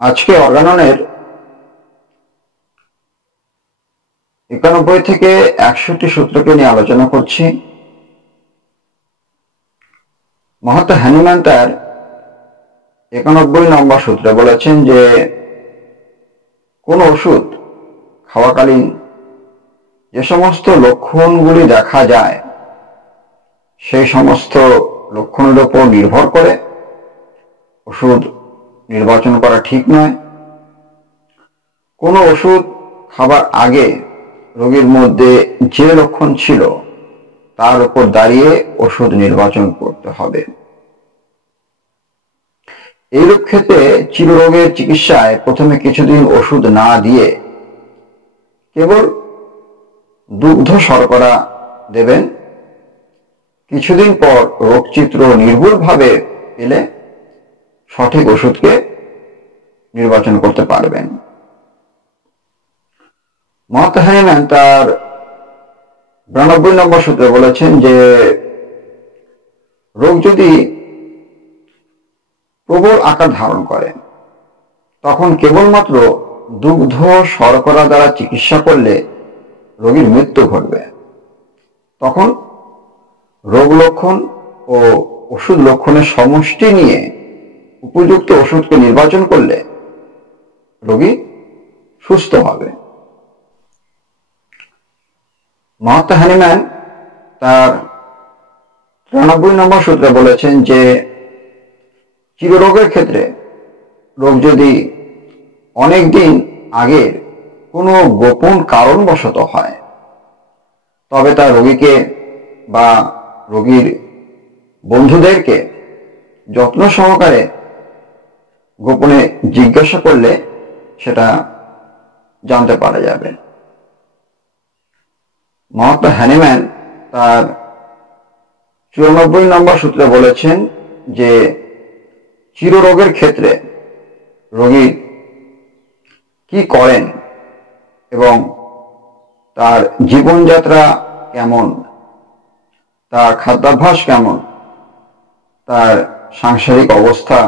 আজকে অর্গাননের 91 থেকে 61টি সূত্রকে নিয়ে আলোচনা করছি। মহাত্মা হ্যানিম্যান তার 91 নম্বর সূত্রে বলেছেন যে কোন ওষুধ খাওয়াকালীন যে সমস্ত লক্ষণগুলি দেখা যায় সেই সমস্ত লক্ষণের উপর নির্ভর করে ওষুধ নির্বাচন করা ঠিক নয়। কোন ওষুধ খাবার আগে রোগীর মধ্যে যে লক্ষণ ছিল তার উপর দাঁড়িয়ে ওষুধ নির্বাচন করতে হবে। এইরূপ ক্ষেত্রে চিররোগের চিকিৎসায় প্রথমে কিছুদিন ওষুধ না দিয়ে কেবল দুগ্ধ শর্করা দেবেন। কিছুদিন পর রোগচিত্র নির্ভুলভাবে পেলে সঠিক ওষুধকে নির্বাচন করতে পারবেন। মহাত্মা হ্যানিম্যান তার 92 নম্বর সূত্রে বলেছেন যে রোগ যদি প্রবল আকার ধারণ করে তখন কেবলমাত্র দুগ্ধ শর্করা দ্বারা চিকিৎসা করলে রোগীর মৃত্যু ঘটবে। তখন রোগ লক্ষণ ও ওষুধ লক্ষণের সমষ্টি নিয়ে উপযুক্ত ওষুধকে নির্বাচন করলে রোগী সুস্থ হবে। মহাত্মা হ্যানিম্যান তার 93 নম্বর সূত্রে বলেছেন যে চিররোগের ক্ষেত্রে রোগ যদি অনেক দিন আগের কোনো গোপন কারণবশত হয় তবে তা রোগীকে বা রোগীর বন্ধুদেরকে যত্ন সহকারে গোপনে জিজ্ঞাসা করলে সেটা জানতে পারা যাবে। মহাত্মা হ্যানিম্যান তার 94 নম্বর সূত্রে বলেছেন যে চিররোগের ক্ষেত্রে রোগী কি করেন এবং তার জীবনযাত্রা কেমন, তার খাদ্যাভ্যাস কেমন, তার সাংসারিক অবস্থা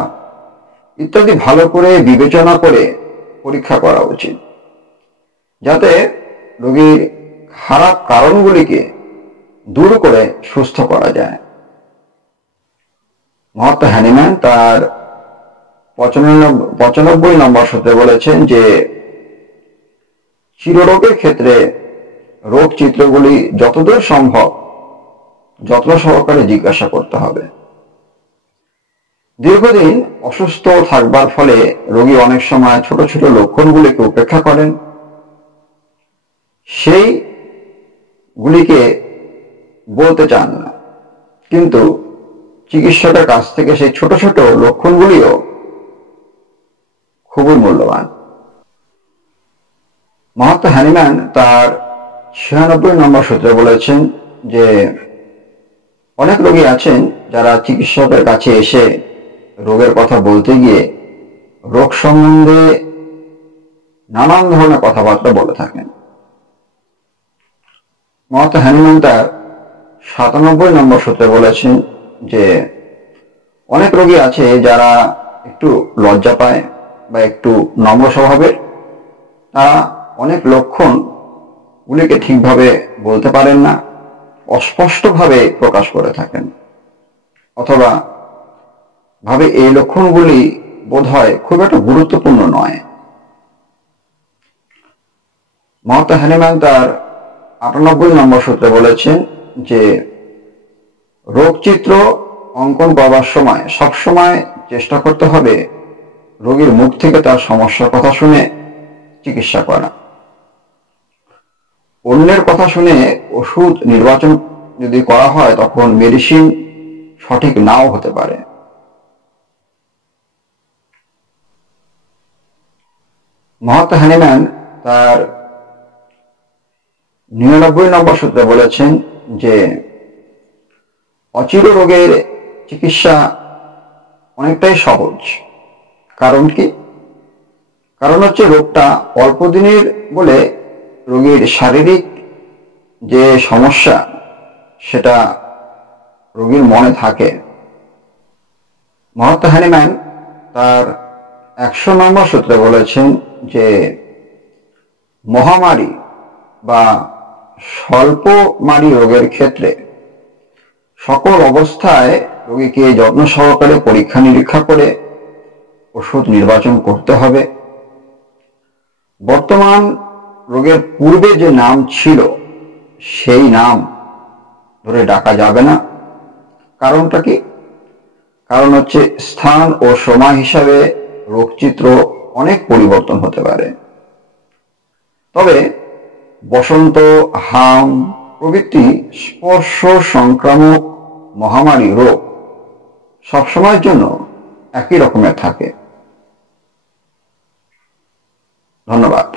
ইত্যাদি ভালো করে বিবেচনা করে পরীক্ষা করা উচিত, যাতে রোগীর খারাপ কারণগুলিকে দূর করে সুস্থ করা যায়। মহাত্মা হ্যানিম্যান তার 95 নম্বর সূত্রে বলেছেন যে চিররোগের ক্ষেত্রে রোগ চিত্রগুলি যতদূর সম্ভব যত্ন সহকারে জিজ্ঞাসা করতে হবে। দীর্ঘদিন অসুস্থ থাকবার ফলে রোগী অনেক সময় ছোট ছোট লক্ষণগুলিকে উপেক্ষা করেন, সেই গুলিকে বলতে চান না, কিন্তু চিকিৎসকের কাছ থেকে সেই ছোট ছোট লক্ষণগুলিও খুবই মূল্যবান। মহাত্মা হ্যানিম্যান তার 96 নম্বর সূত্রে বলেছেন যে অনেক রোগী আছেন যারা চিকিৎসকের কাছে এসে রোগের কথা বলতে গিয়ে রোগ সম্বন্ধে নানান ধরনের কথাবার্তা বলে থাকেন। মহাত্মা হ্যানিম্যান তার 97 নম্বর সূত্রে বলেছেন যে অনেক রোগী আছে যারা একটু লজ্জা পায় বা একটু নম্র স্বভাবের, তারা অনেক লক্ষণ গুলিকে ঠিকভাবে বলতে পারেন না, অস্পষ্টভাবে প্রকাশ করে থাকেন, অথবা ভাবে এই লক্ষণগুলি বোধহয় খুব একটা গুরুত্বপূর্ণ নয়। মহাত্মা হ্যানিম্যান তার 98 নম্বর সূত্রে বলেছেন যে রোগচিত্র অঙ্কন করবার সময় সবসময় চেষ্টা করতে হবে রোগীর মুখ থেকে তার সমস্যার কথা শুনে চিকিৎসা করা। অন্যের কথা শুনে ওষুধ নির্বাচন যদি করা হয় তখন মেডিসিন সঠিক নাও হতে পারে। মহাত্মা হ্যানিম্যান তার 99 নম্বর সূত্রে বলেছেন যে অচির রোগের চিকিৎসা অনেকটাই সহজ। কারণ কি? কারণ হচ্ছে রোগটা অল্প দিনের বলে রোগীর শারীরিক যে সমস্যা সেটা রোগীর মনে থাকে। মহাত্মা হ্যানিম্যান তার 100 নম্বর সূত্রে বলেছেন যে মহামারী বা স্বল্পমারী রোগের ক্ষেত্রে সকল অবস্থায় রোগীকে যত্ন সহকারে পরীক্ষা নিরীক্ষা করে ওষুধ নির্বাচন করতে হবে। বর্তমান রোগের পূর্বে যে নাম ছিল সেই নাম ধরে ডাকা যাবে না। কারণটা কি? কারণ হচ্ছে স্থান ও সময় হিসাবে রোগচিত্র অনেক পরিবর্তন হতে পারে। তবে বসন্ত, হাম প্রভৃতি স্পর্শ সংক্রামক মহামারী রোগ সবসময়ের জন্য একই রকমের থাকে। ধন্যবাদ।